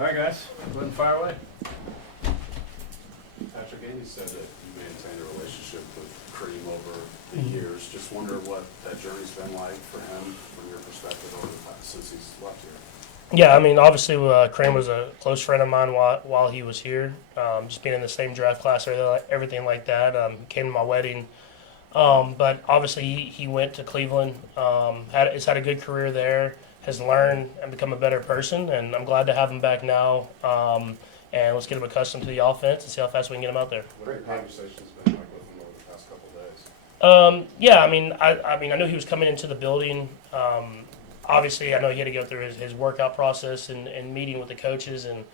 All right, guys, go ahead and fire away. Patrick, Andy said that you maintained a relationship with Kareem over the years. Just wonder what that journey's been like for him, from your perspective, over the past, since he's left here. Yeah, I mean, obviously, Kareem was a close friend of mine while he was here. Just being in the same draft class, everything like that. Came to my wedding. But obviously, he went to Cleveland. Has had a good career there. Has learned and become a better person. And I'm glad to have him back now. And let's get him accustomed to the offense and see how fast we can get him out there. What have your conversations been like with him over the past couple of days? Yeah, I knew he was coming into the building. Obviously, I know he had to go through his workout process and meeting with the coaches and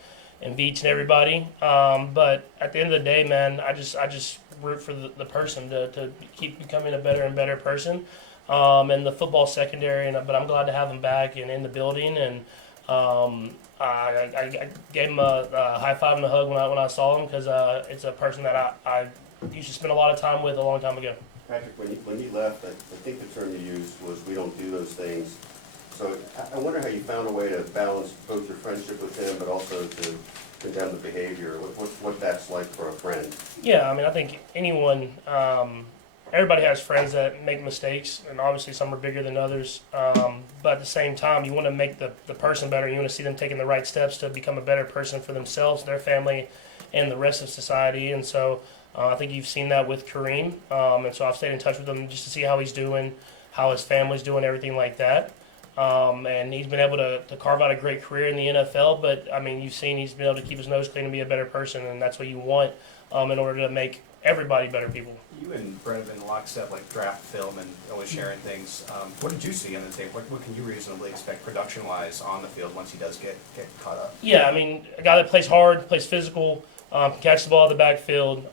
Veach and everybody. But at the end of the day, man, I just root for the person to keep becoming a better and better person. And the football secondary, but I'm glad to have him back and in the building. And I gave him a high five and a hug when I saw him because it's a person that I used to spend a lot of time with a long time ago. Patrick, when you left, I think the term you used was "we don't do those things." So I wonder how you found a way to balance both your friendship with him, but also to condemn the behavior. What that's like for a friend. Yeah, I think anyone, everybody has friends that make mistakes, and obviously some are bigger than others. But at the same time, you want to make the person better. You want to see them taking the right steps to become a better person for themselves, their family, and the rest of society. And so I think you've seen that with Kareem. And so I've stayed in touch with him just to see how he's doing, how his family's doing, everything like that. And he's been able to carve out a great career in the NFL. But, you've seen he's been able to keep his nose clean and be a better person, and that's what you want in order to make everybody better people. You and Brett have been lockstep, like draft film and always sharing things. What did you see on the tape? What can you reasonably expect production-wise on the field once he does get caught up? Yeah, a guy that plays hard, plays physical, can catch the ball in the backfield,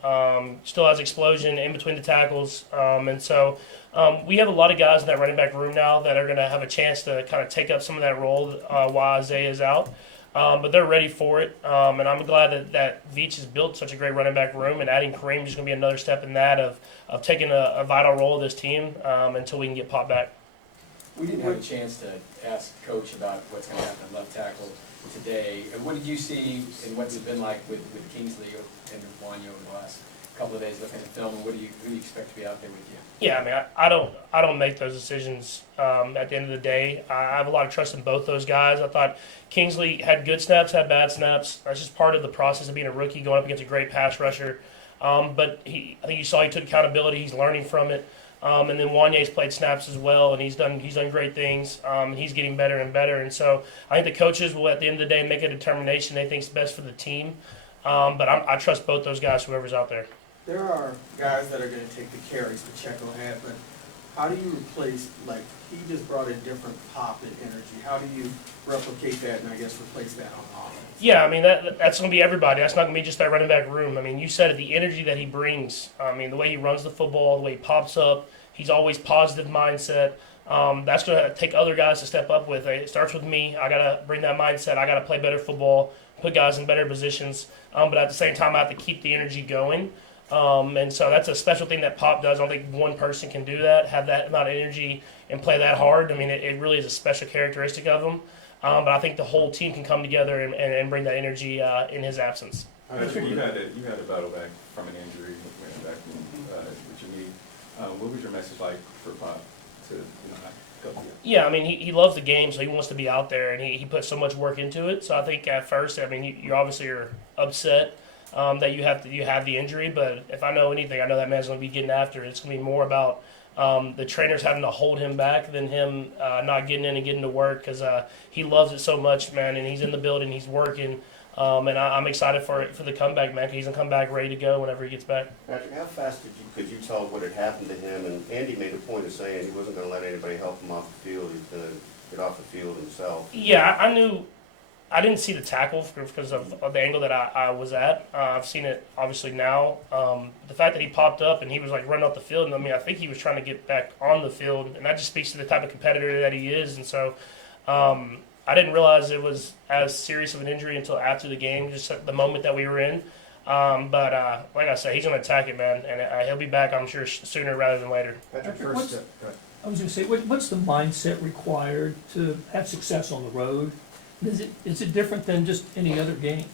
still has explosion in between the tackles. And so we have a lot of guys in that running back room now that are going to have a chance to kind of take up some of that role while Isiah is out. But they're ready for it, and I'm glad that Veach has built such a great running back room, and adding Kareem is going to be another step in that of taking a vital role of this team until we can get popped back. We didn't have a chance to ask Coach about what's going to happen at left tackle today. And what did you see, and what's it been like with Kingsley and Wanya over the last couple of days looking at the film, and who do you expect to be out there with you? Yeah, I don't make those decisions at the end of the day. I have a lot of trust in both those guys. I thought Kingsley had good snaps, had bad snaps. That's just part of the process of being a rookie going up against a great pass rusher. But I think you saw he took accountability. He's learning from it. And then Wanya's played snaps as well, and he's done great things. He's getting better and better. And so I think the coaches will, at the end of the day, make a determination they think is best for the team. But I trust both those guys, whoever's out there. There are guys that are going to take the carries Pacheco had, but how do you replace, he just brought a different pop and energy. How do you replicate that and, replace that on offense? Yeah, that's going to be everybody. That's not going to be just that running back room. You said it, the energy that he brings. The way he runs the football, the way he pops up, he's always positive mindset. That's going to take other guys to step up with. It starts with me. I got to bring that mindset. I got to play better football, put guys in better positions. But at the same time, I have to keep the energy going. And so that's a special thing that Pop does. I don't think one person can do that, have that amount of energy and play that hard. It really is a special characteristic of him. But I think the whole team can come together and bring that energy in his absence. You had to battle back from an injury back with your knee. What was your message like for Pop to not go through? Yeah, he loves the game, so he wants to be out there, and he put so much work into it. So I think at first, you obviously are upset that you have the injury, but if I know anything, I know that man's going to be getting after it. It's going to be more about the trainers having to hold him back than him not getting in and getting to work, because he loves it so much, man, and he's in the building, he's working, and I'm excited for the comeback, man, because he's going to come back ready to go whenever he gets back. Patrick, how fast could you tell what had happened to him? And Andy made a point of saying he wasn't going to let anybody help him off the field. He's going to get off the field himself. Yeah, I knew. I didn't see the tackle because of the angle that I was at. I've seen it obviously now. The fact that he popped up and he was running off the field, and I think he was trying to get back on the field, and that just speaks to the type of competitor that he is. And so I didn't realize it was as serious of an injury until after the game, just at the moment that we were in. But like I said, he's going to attack it, man, and he'll be back, I'm sure, sooner rather than later. Patrick, Patrick, first step. Go ahead. I was going to say, what's the mindset required to have success on the road? Is it different than just any other game?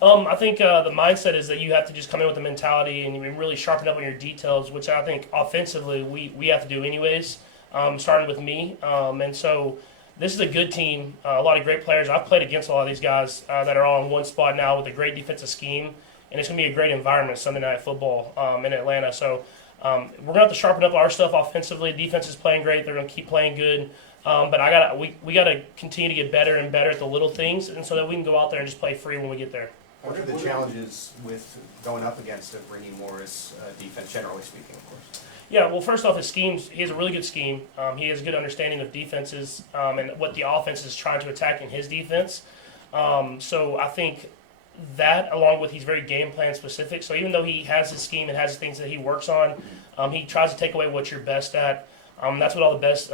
I think the mindset is that you have to just come in with the mentality and you really sharpen up on your details, which I think offensively we have to do anyways, starting with me. And so this is a good team, a lot of great players. I've played against a lot of these guys that are all in one spot now with a great defensive scheme, and it's going to be a great environment Sunday Night Football in Atlanta. So we're going to have to sharpen up our stuff offensively. Defense is playing great. They're going to keep playing good. But we got to continue to get better and better at the little things, and so that we can go out there and just play free when we get there. What are the challenges with going up against a Raheem Morris defense, generally speaking, of course? Yeah, well, first off, his schemes, he has a really good scheme. He has a good understanding of defenses and what the offense is trying to attack in his defense. So I think that, along with he's very game plan specific. So even though he has his scheme and has things that he works on, he tries to take away what you're best at. That's what all the best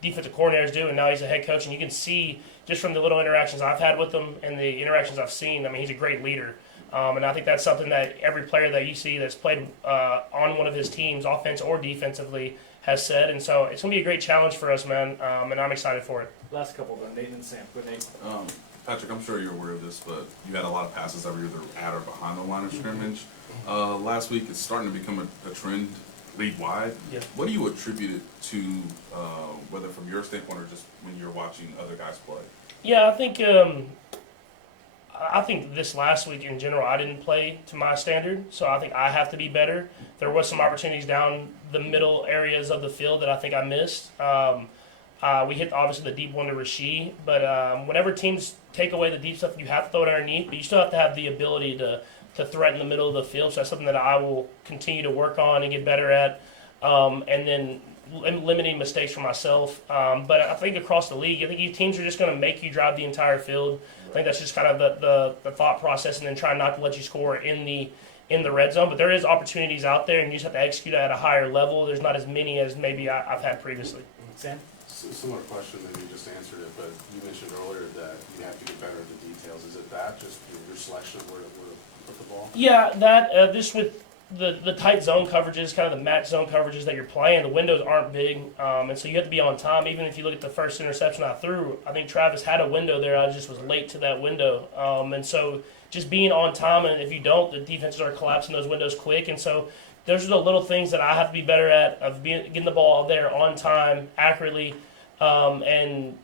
defensive coordinators do, and now he's a head coach, and you can see just from the little interactions I've had with him and the interactions I've seen, I mean, he's a great leader. And I think that's something that every player that you see that's played on one of his teams, offense or defensively, has said. And so it's going to be a great challenge for us, man, and I'm excited for it. Last couple, then, Nathan and Sam. Good, Nate. Patrick, I'm sure you're aware of this, but you had a lot of passes that were either at or behind the line of scrimmage. Last week, it's starting to become a trend league-wide. Yeah. What do you attribute it to, whether from your standpoint or just when you're watching other guys play? Yeah, I think this last week in general, I didn't play to my standard, so I think I have to be better. There was some opportunities down the middle areas of the field that I think I missed. We hit, obviously, the deep one to Rasheed, but whenever teams take away the deep stuff, you have to throw it underneath, but you still have to have the ability to threaten the middle of the field, so that's something that I will continue to work on and get better at, and then limiting mistakes for myself. But I think across the league, I think teams are just going to make you drive the entire field. I think that's just kind of the thought process, and then try not to let you score in the red zone. But there is opportunities out there, and you just have to execute at a higher level. There's not as many as maybe I've had previously. Sam? Similar question, and you just answered it, but you mentioned earlier that you have to get better at the details. Is it that, just your selection of where to put the ball? Yeah, that just with the tight zone coverages, kind of the match zone coverages that you're playing, the windows aren't big, and so you have to be on time. Even if you look at the first interception I threw, I think Travis had a window there. I just was late to that window, and so just being on time, and if you don't, the defenses are collapsing those windows quick, and so those are the little things that I have to be better at, of getting the ball there on time, accurately, and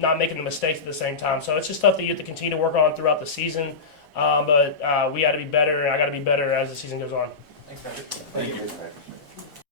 not making the mistakes at the same time. So it's just stuff that you have to continue to work on throughout the season. But we got to be better, and I got to be better as the season goes on. Thanks, Patrick. Thank you.